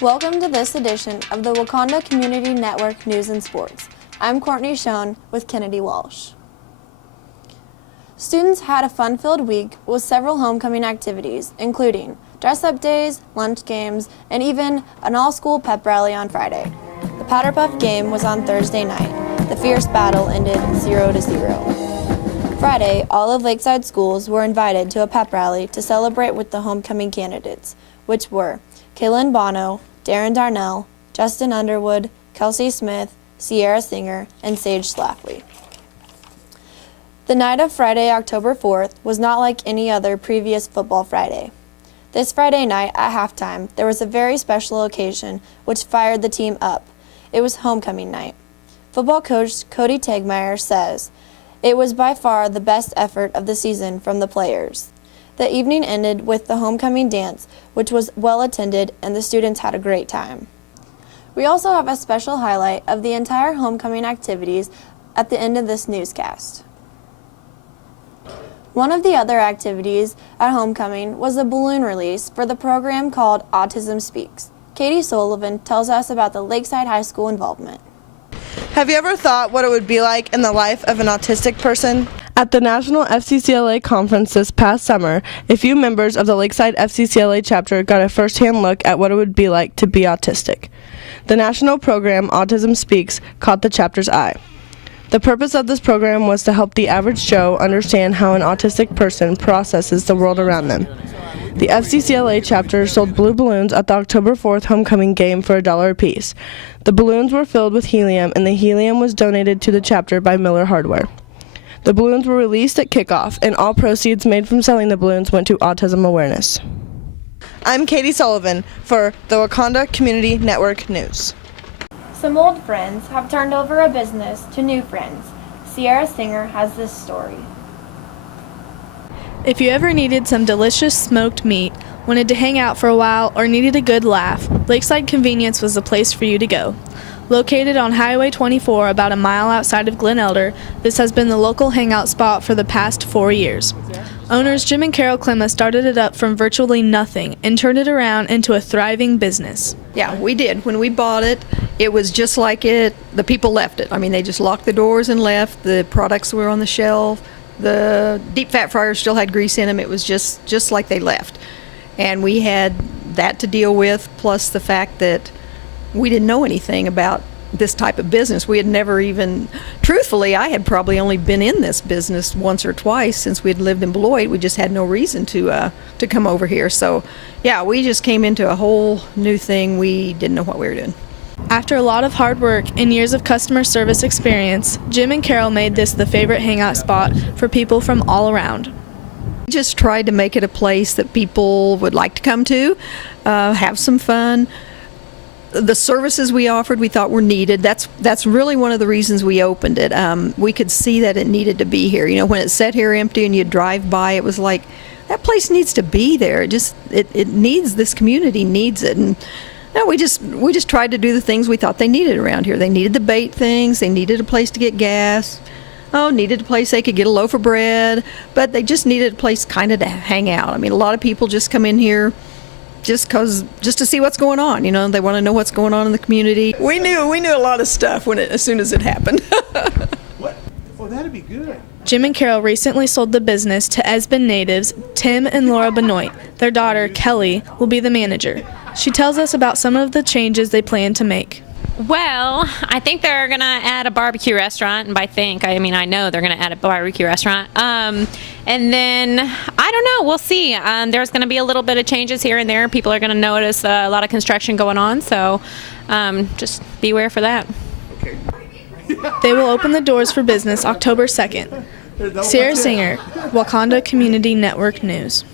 Welcome to this edition of the Waconda Community Network News and Sports. I'm Courtney Schoen with Kennedy Walsh. Students had a fun-filled week with several homecoming activities, including dress-up days, lunch games, and even an all-school pep rally on Friday. The Powder Puff game was on Thursday night. The fierce battle ended 0-0. Friday, all of Lakeside schools were invited to a pep rally to celebrate with the homecoming candidates, which were Kaylin Bono, Darren Darnell, Justin Underwood, Kelsey Smith, Sierra Singer, and Sage Schlafly. The night of Friday, October 4th, was not like any other previous Football Friday. This Friday night at halftime, there was a very special occasion which fired the team up. It was homecoming night. Football coach Cody Tegmeyer says, "It was by far the best effort of the season from the players." The evening ended with the homecoming dance, which was well attended, and the students had a great time. We also have a special highlight of the entire homecoming activities at the end of this newscast. One of the other activities at homecoming was a balloon release for the program called Autism Speaks. Katie Sullivan tells us about the Lakeside High School involvement. Have you ever thought what it would be like in the life of an autistic person? At the National FCCLA Conference this past summer, a few members of the Lakeside FCCLA chapter got a first-hand look at what it would be like to be autistic. The national program, Autism Speaks, caught the chapter's eye. The purpose of this program was to help the average Joe understand how an autistic person processes the world around them. The FCCLA chapter sold blue balloons at the October 4th homecoming game for $1 apiece. The balloons were filled with helium, and the helium was donated to the chapter by Miller Hardware. The balloons were released at kickoff, and all proceeds made from selling the balloons went to autism awareness. I'm Katie Sullivan for the Waconda Community Network News. Some old friends have turned over a business to new friends. Sierra Singer has this story. If you ever needed some delicious smoked meat, wanted to hang out for a while, or needed a good laugh, Lakeside Convenience was the place for you to go. Located on Highway 24 about a mile outside of Glen Elder, this has been the local hangout spot for the past 4 years. Owners Jim and Carol Clemma started it up from virtually nothing and turned it around into a thriving business. Yeah, we did. When we bought it, it was just like it. The people left it. I mean, they just locked the doors and left. The products were on the shelf. The deep fat fryers still had grease in them. It was just like they left. And we had that to deal with, plus the fact that we didn't know anything about this type of business. We had never even, truthfully, I had probably only been in this business once or twice since we had lived in Beloit. We just had no reason to come over here. So, yeah, we just came into a whole new thing. We didn't know what we were doing. After a lot of hard work and years of customer service experience, Jim and Carol made this the favorite hangout spot for people from all around. We just tried to make it a place that people would like to come to, have some fun. The services we offered we thought were needed. That's really one of the reasons we opened it. We could see that it needed to be here. You know, when it sat here empty and you drive by, it was like, that place needs to be there. It needs, this community needs it. And no, we just tried to do the things we thought they needed around here. They needed the bait things. They needed a place to get gas. Needed a place they could get a loaf of bread. But they just needed a place kind of to hang out. I mean, a lot of people just come in here just to see what's going on. You know, they want to know what's going on in the community. We knew a lot of stuff as soon as it happened. What? Oh, that'd be good. Jim and Carol recently sold the business to Esben natives Tim and Laura Benoit. Their daughter, Kelly, will be the manager. She tells us about some of the changes they plan to make. Well, I think they're going to add a barbecue restaurant, and by I know they're going to add a barbecue restaurant. And then, I don't know, we'll see. There's going to be a little bit of changes here and there. People are going to notice a lot of construction going on, so just beware for that. Okay. They will open the doors for business October 2nd. Sierra Singer, Waconda Community Network News.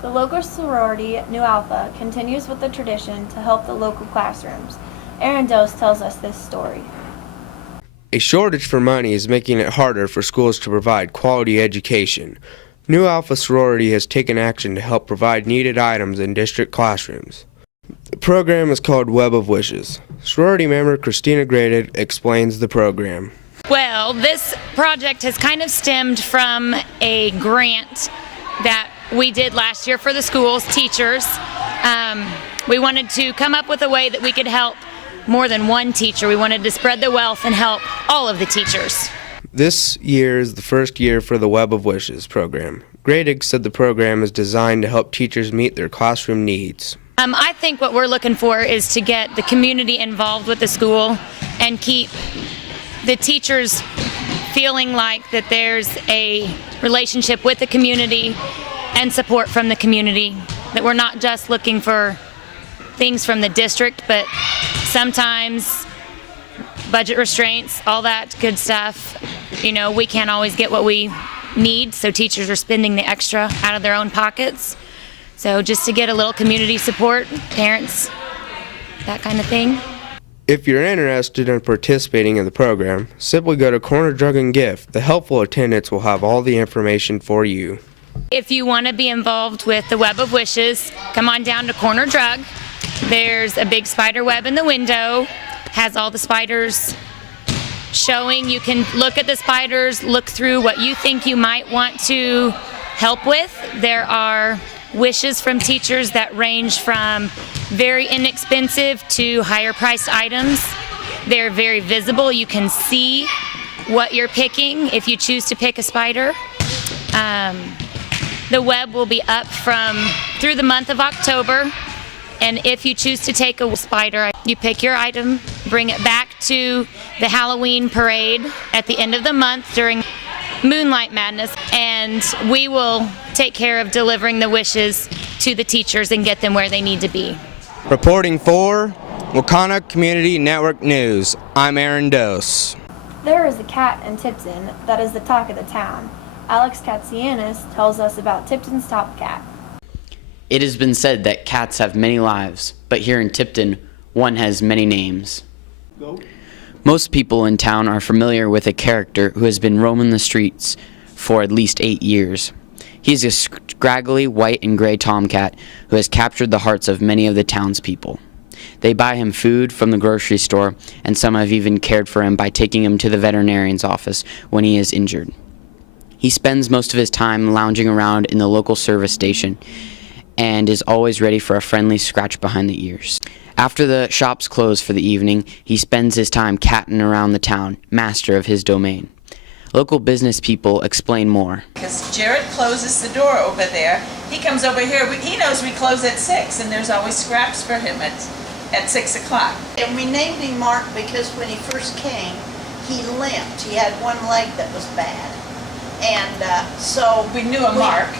The local sorority, Nu Alpha, continues with the tradition to help the local classrooms. Aaron Dose tells us this story. A shortage for money is making it harder for schools to provide quality education. Nu Alpha sorority has taken action to help provide needed items in district classrooms. The program is called Web of Wishes. Sorority member Christina Graded explains the program. Well, this project has kind of stemmed from a grant that we did last year for the schools, teachers. We wanted to come up with a way that we could help more than one teacher. We wanted to spread the wealth and help all of the teachers. This year is the first year for the Web of Wishes program. Gradig said the program is designed to help teachers meet their classroom needs. I think what we're looking for is to get the community involved with the school and keep the teachers feeling like that there's a relationship with the community and support from the community, that we're not just looking for things from the district, but sometimes budget restraints, all that good stuff. You know, we can't always get what we need, so teachers are spending the extra out of their own pockets. So just to get a little community support, parents, that kind of thing. If you're interested in participating in the program, simply go to Corner Drug and Gift. The helpful attendants will have all the information for you. If you want to be involved with the Web of Wishes, come on down to Corner Drug. There's a big spider web in the window, has all the spiders showing. You can look at the spiders, look through what you think you might want to help with. There are wishes from teachers that range from very inexpensive to higher priced items. They're very visible. You can see what you're picking if you choose to pick a spider. The web will be up through the month of October, and if you choose to take a spider, you pick your item, bring it back to the Halloween parade at the end of the month during Moonlight Madness, and we will take care of delivering the wishes to the teachers and get them where they need to be. Reporting for Waconda Community Network News, I'm Aaron Dose. There is a cat in Tipton that is the talk of the town. Alex Katsianis tells us about Tipton's top cat. It has been said that cats have many lives, but here in Tipton, one has many names. Most people in town are familiar with a character who has been roaming the streets for at least 8 years. He is a scraggly white and gray tomcat who has captured the hearts of many of the townspeople. They buy him food from the grocery store, and some have even cared for him by taking him to the veterinarian's office when he is injured. He spends most of his time lounging around in the local service station and is always ready for a friendly scratch behind the ears. After the shops close for the evening, he spends his time catting around the town, master of his domain. Local business people explain more. Because Jared closes the door over there. He comes over here. He knows we close at 6, and there's always scraps for him at 6 o'clock. And we named him Mark because when he first came, he limped. He had one leg that was bad. And so we knew a Mark.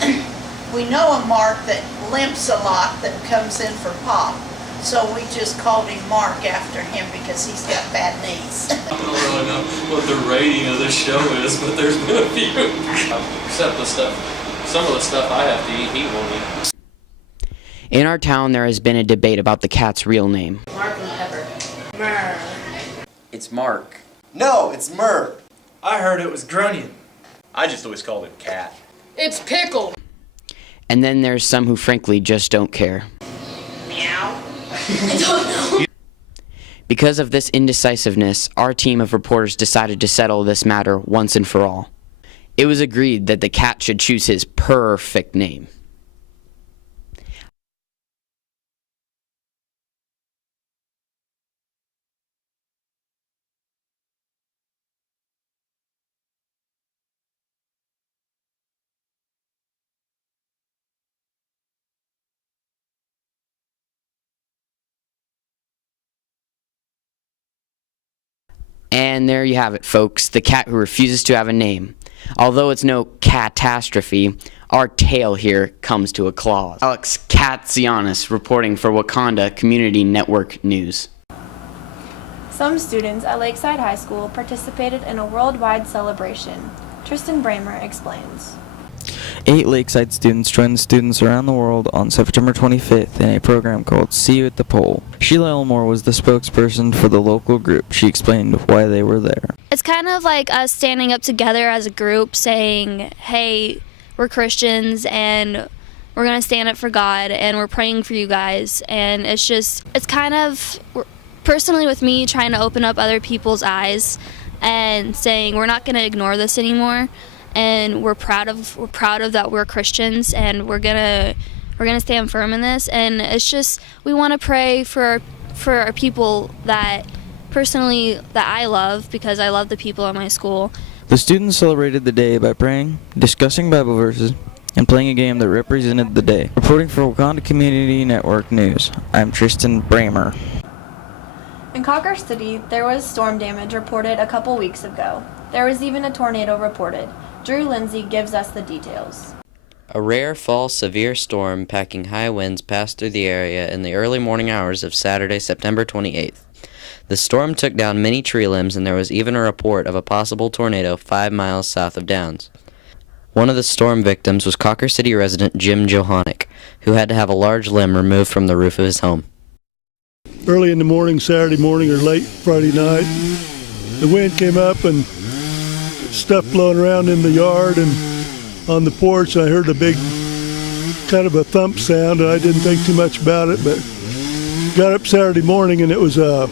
We know a Mark that limps a lot that comes in for pop. So we just called him Mark after him because he's got bad knees. I don't really know what the rating of this show is, but there's been a few. Except some of the stuff I have to eat, he won't eat. In our town, there has been a debate about the cat's real name. Mark and Pepper. Murr. It's Mark. No, it's Murr. I heard it was Grunion. I just always called it Cat. It's Pickle. And then there's some who frankly just don't care. Meow. I don't know. Because of this indecisiveness, our team of reporters decided to settle this matter once and for all. It was agreed that the cat should choose his perfect name. And there you have it, folks, the cat who refuses to have a name. Although it's no catastrophe, our tale here comes to a close. Alex Katsianis reporting for Waconda Community Network News. Some students at Lakeside High School participated in a worldwide celebration. Tristan Bramer explains. 8 Lakeside students joined the students around the world on September 25th in a program called See You at the Pole. Sheila Elmore was the spokesperson for the local group. She explained why they were there. It's kind of like us standing up together as a group saying, hey, we're Christians and we're going to stand up for God and we're praying for you guys. And it's kind of, personally with me, trying to open up other people's eyes and saying we're not going to ignore this anymore. And we're proud of that we're Christians, and we're gonna we're going to stand firm in this. And it's just, we want to pray for our people that personally that I love, because I love the people at my school. The students celebrated the day by praying, discussing Bible verses, and playing a game that represented the day. Reporting for Waconda Community Network News, I'm Tristan Bramer. In Cocker City, there was storm damage reported a couple weeks ago. There was even a tornado reported. Drew Lindsay gives us the details. A rare fall severe storm packing high winds passed through the area in the early morning hours of Saturday, September 28th. The storm took down many tree limbs, and there was even a report of a possible tornado 5 miles south of Downs. One of the storm victims was Cocker City resident Jim Johannick, who had to have a large limb removed from the roof of his home. Early in the morning, Saturday morning or late Friday night, the wind came up and stuff blowing around in the yard and on the porch. I heard a big kind of a thump sound, and I didn't think too much about it, but got up Saturday morning and it was a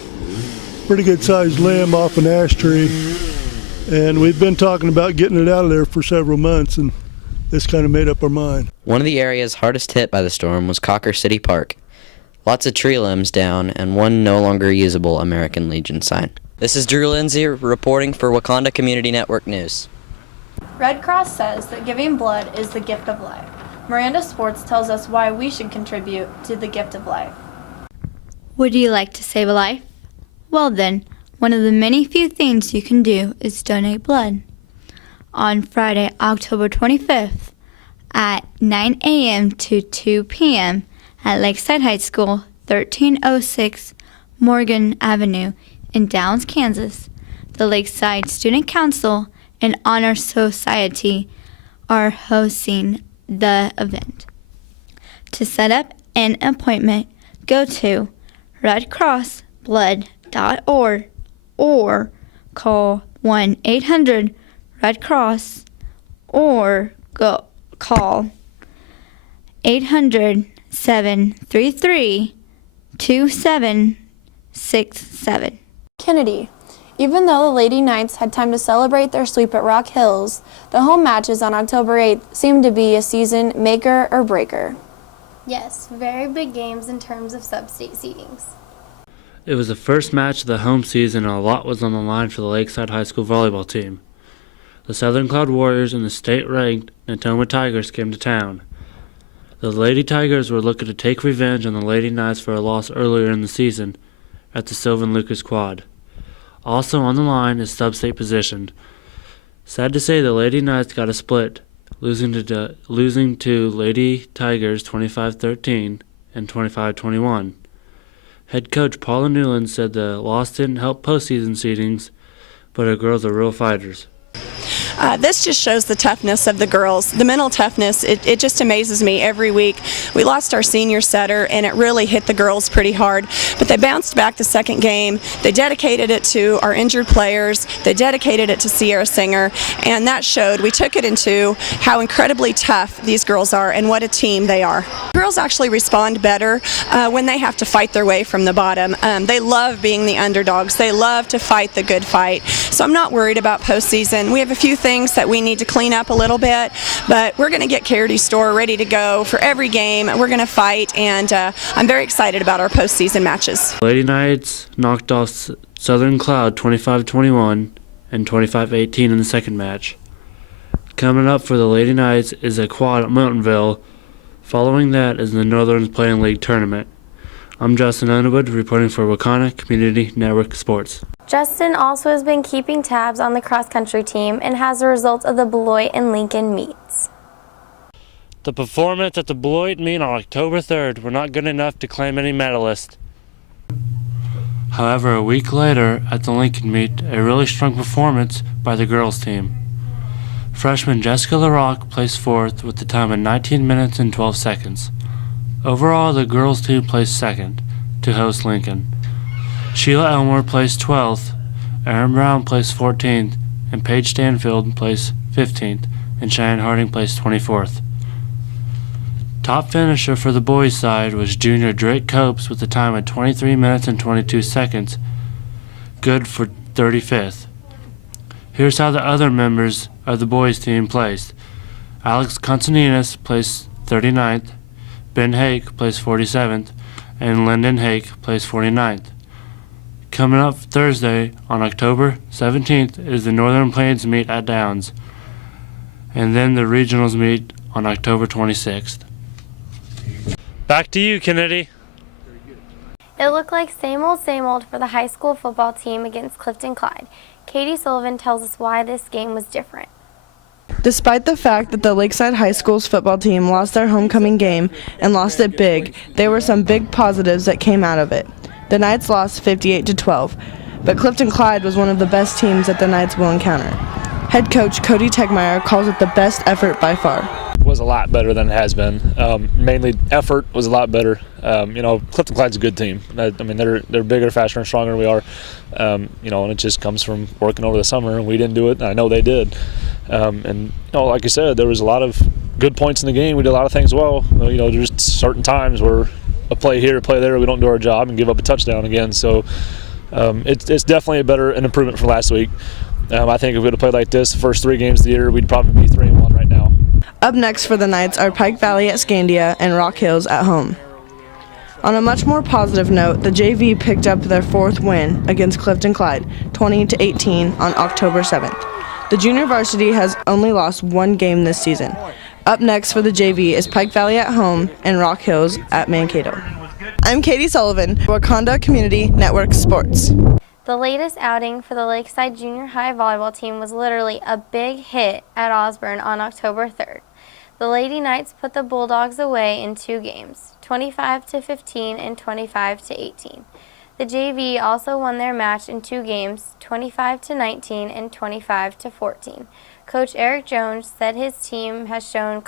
pretty good sized limb off an ash tree. And we've been talking about getting it out of there for several months, and this kind of made up our mind. One of the areas hardest hit by the storm was Cocker City Park. Lots of tree limbs down and one no longer usable American Legion sign. This is Drew Lindsay reporting for Waconda Community Network News. Red Cross says that giving blood is the gift of life. Miranda Sports tells us why we should contribute to the gift of life. Would you like to save a life? Well then, one of the many few things you can do is donate blood. On Friday, October 25th at 9 a.m. to 2 p.m. at Lakeside High School, 1306 Morgan Avenue in Downs, Kansas, the Lakeside Student Council and Honor Society are hosting the event. To set up an appointment, go to redcrossblood.org or call 1-800-RED-CROSS or call 800-733-2767. Kennedy. Even though the Lady Knights had time to celebrate their sweep at Rock Hills, the home matches on October 8th seemed to be a season maker or breaker. Yes, very big games in terms of sub-state seedings. It was the first match of the home season, and a lot was on the line for the Lakeside High School volleyball team. The Southern Cloud Warriors and the state-ranked Natoma Tigers came to town. The Lady Tigers were looking to take revenge on the Lady Knights for a loss earlier in the season at the Sylvan Lucas Quad. Also on the line is sub-state position. Sad to say, the Lady Knights got a split, losing to Lady Tigers 25-13 and 25-21. Head coach Paula Newland said the loss didn't help postseason seedings, but our girls are real fighters. This just shows the toughness of the girls, the mental toughness. It just amazes me every week. We lost our senior setter, and it really hit the girls pretty hard, but they bounced back the second game. They dedicated it to our injured players. They dedicated it to Sierra Singer, and that showed. We took it into how incredibly tough these girls are and what a team they are. Girls actually respond better when they have to fight their way from the bottom. They love being the underdogs. They love to fight the good fight. So I'm not worried about postseason. We have a few things that we need to clean up a little bit, but we're going to get Carity Store ready to go for every game. We're going to fight, and I'm very excited about our postseason matches. Lady Knights knocked off Southern Cloud 25-21 and 25-18 in the second match. Coming up for the Lady Knights is a quad at Mountainville. Following that is the Northern Playing League tournament. I'm Justin Underwood reporting for Waconda Community Network Sports. Justin also has been keeping tabs on the cross-country team and has the results of the Beloit and Lincoln meets. The performance at the Beloit meet on October 3rd were not good enough to claim any medalist. However, a week later at the Lincoln meet, a really strong performance by the girls team. Freshman Jessica LaRock placed fourth with the time of 19 minutes and 12 seconds. Overall, the girls team placed second to host Lincoln. Sheila Elmore placed 12th, Aaron Brown placed 14th, and Paige Stanfield placed 15th, and Cheyenne Harding placed 24th. Top finisher for the boys' side was junior Drake Copes with a time of 23 minutes and 22 seconds, good for 35th. Here's how the other members of the boys' team placed. Alex Constantinos placed 39th, Ben Hake placed 47th, and Lyndon Hake placed 49th. Coming up Thursday on October 17th is the Northern Plains meet at Downs, and then the regionals meet on October 26th. Back to you, Kennedy. It looked like same old for the high school football team against Clifton Clyde. Katie Sullivan tells us why this game was different. Despite the fact that the Lakeside High School's football team lost their homecoming game and lost it big, there were some big positives that came out of it. The Knights lost 58-12, but Clifton Clyde was one of the best teams that the Knights will encounter. Head coach Cody Tegmeyer calls it the best effort by far. Was a lot better than it has been. Mainly effort was a lot better. Clifton Clyde's a good team. I mean, they're bigger, faster, and stronger than we are. And it just comes from working over the summer, and we didn't do it, and I know they did. Like you said, there was a lot of good points in the game. We did a lot of things well. There's certain times where a play here, a play there, we don't do our job and give up a touchdown again. So it's definitely an improvement from last week. I think if we would have played like this the first 3 games of the year, we'd probably be 3-1 right now. Up next for the Knights are Pike Valley at Scandia and Rock Hills at home. On a much more positive note, the JV picked up their 4th win against Clifton Clyde, 20-18 on October 7th. The junior varsity has only lost 1 game this season. Up next for the JV is Pike Valley at home and Rock Hills at Mankato. I'm Katie Sullivan, Waconda Community Network Sports. The latest outing for the Lakeside Junior High volleyball team was literally a big hit at Osborne on October 3rd. The Lady Knights put the Bulldogs away in 2 games, 25-15 and 25-18. The JV also won their match in 2 games, 25-19 and 25-14. Coach Eric Jones said his team has shown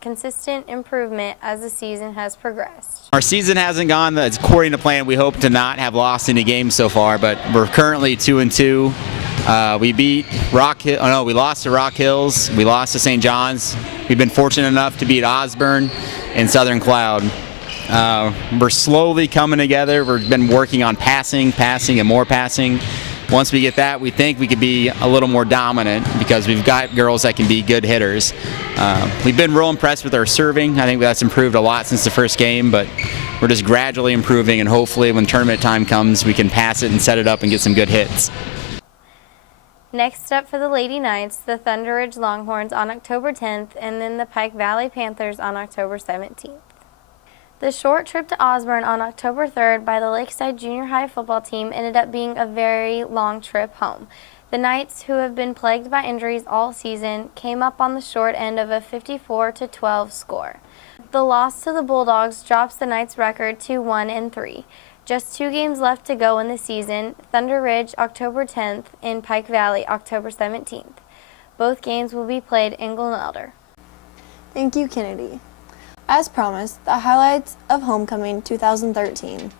consistent improvement as the season has progressed. Our season hasn't gone according to plan. We hope to not have lost any games so far, but we're currently 2-2. We lost to Rock Hills. We lost to St. John's. We've been fortunate enough to beat Osborne and Southern Cloud. We're slowly coming together. We've been working on passing, and more passing. Once we get that, we think we could be a little more dominant because we've got girls that can be good hitters. We've been real impressed with our serving. I think that's improved a lot since the first game, but we're just gradually improving, and hopefully when tournament time comes, we can pass it and set it up and get some good hits. Next up for the Lady Knights, the Thunder Ridge Longhorns on October 10th, and then the Pike Valley Panthers on October 17th. The short trip to Osborne on October 3rd by the Lakeside Junior High football team ended up being a very long trip home. The Knights, who have been plagued by injuries all season, came up on the short end of a 54-12 score. The loss to the Bulldogs drops the Knights' record to 1-3. Just 2 games left to go in the season, Thunder Ridge October 10th and Pike Valley October 17th. Both games will be played in Glenelder. Thank you, Kennedy. As promised, the highlights of Homecoming 2013.